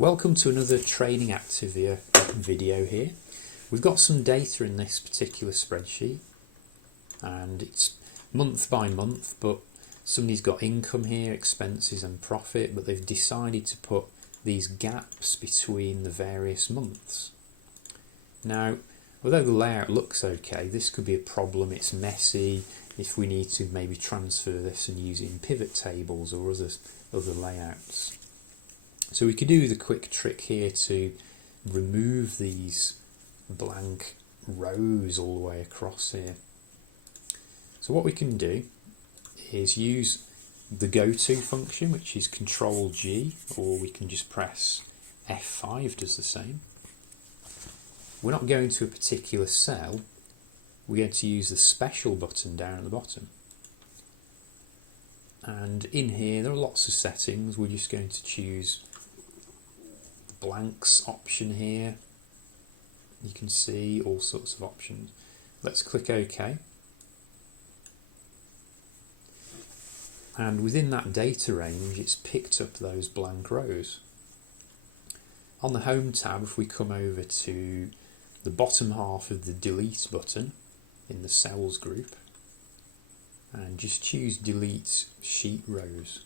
Welcome to another training Activia video here. We've got some data in this particular spreadsheet and it's month by month, but somebody's got income here, expenses and profit, but they've decided to put these gaps between the various months. Now, although the layout looks okay, this could be a problem. It's messy if we need to maybe transfer this and use it in pivot tables or other layouts. So we could do the quick trick here to remove these blank rows all the way across here. So what we can do is use the go-to function, which is Control G, or we can just press F5, does the same. We're not going to a particular cell, we're going to use the special button down at the bottom. And in here there are lots of settings. We're just going to choose the blanks option here. You can see all sorts of options. Let's click OK. And within that data range it's picked up those blank rows. On the Home tab, if we come over to the bottom half of the Delete button in the Cells group and just choose Delete Sheet Rows.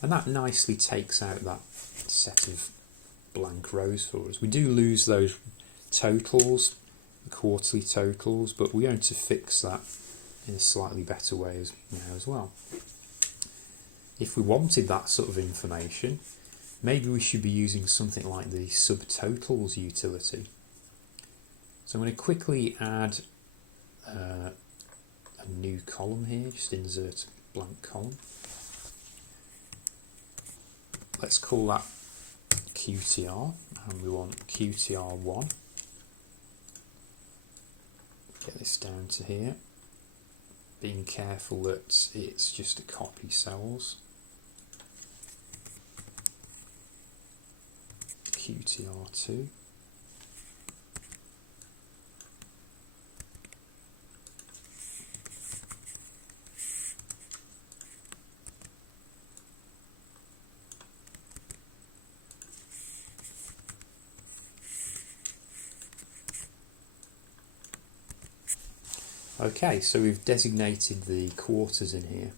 And that nicely takes out that set of blank rows for us. We do lose those totals, the quarterly totals, but we're going to fix that in a slightly better way now as well. If we wanted that sort of information, maybe we should be using something like the Subtotals utility. So I'm going to quickly add a new column here, just insert a blank column. Let's call that QTR, and we want QTR1. Get this down to here, being careful that it's just a copy cells. QTR2. Okay, so we've designated the quarters in here.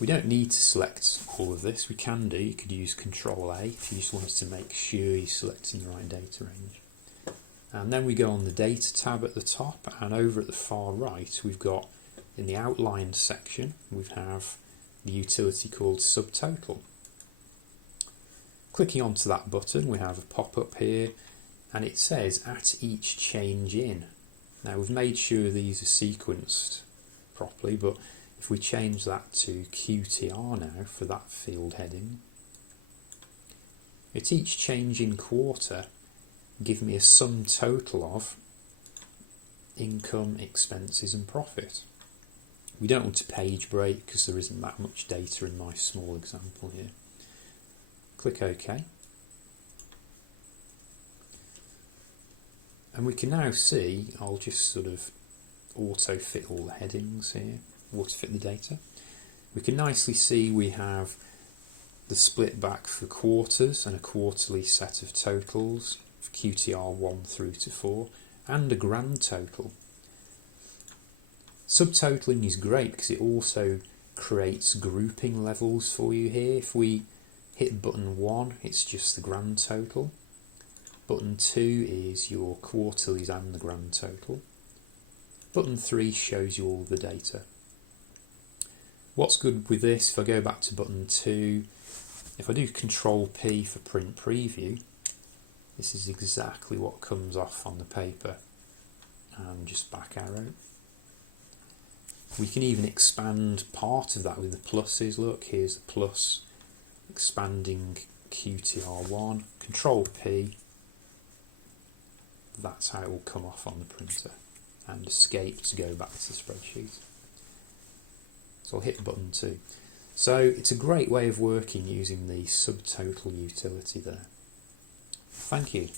We don't need to select all of this. We can do. You could use Control A if you just wanted to make sure you're selecting the right data range. And then we go on the Data tab at the top, and over at the far right we've got, in the Outlined section, we have the utility called Subtotal. Clicking onto that button, we have a pop-up here, and it says at each change in. Now we've made sure these are sequenced properly, but if we change that to QTR now for that field heading, at each change in quarter give me a sum total of income, expenses and profit. We don't want a page break because there isn't that much data in my small example here. Click OK. And we can now see, I'll just sort of auto-fit all the headings here, auto-fit the data. We can nicely see we have the split back for quarters and a quarterly set of totals, for QTR 1 through to 4, and a grand total. Subtotaling is great because it also creates grouping levels for you here. If we hit button 1, it's just the grand total. Button 2 is your quarterlies and the grand total. Button 3 shows you all the data. What's good with this, if I go back to button 2, if I do Control P for print preview, this is exactly what comes off on the paper, and just back arrow. We can even expand part of that with the pluses. Look, here's the plus, expanding QTR1, Control P, that's how it will come off on the printer, and escape to go back to the spreadsheet. So I'll hit button 2. So it's a great way of working using the Subtotal utility there. Thank you.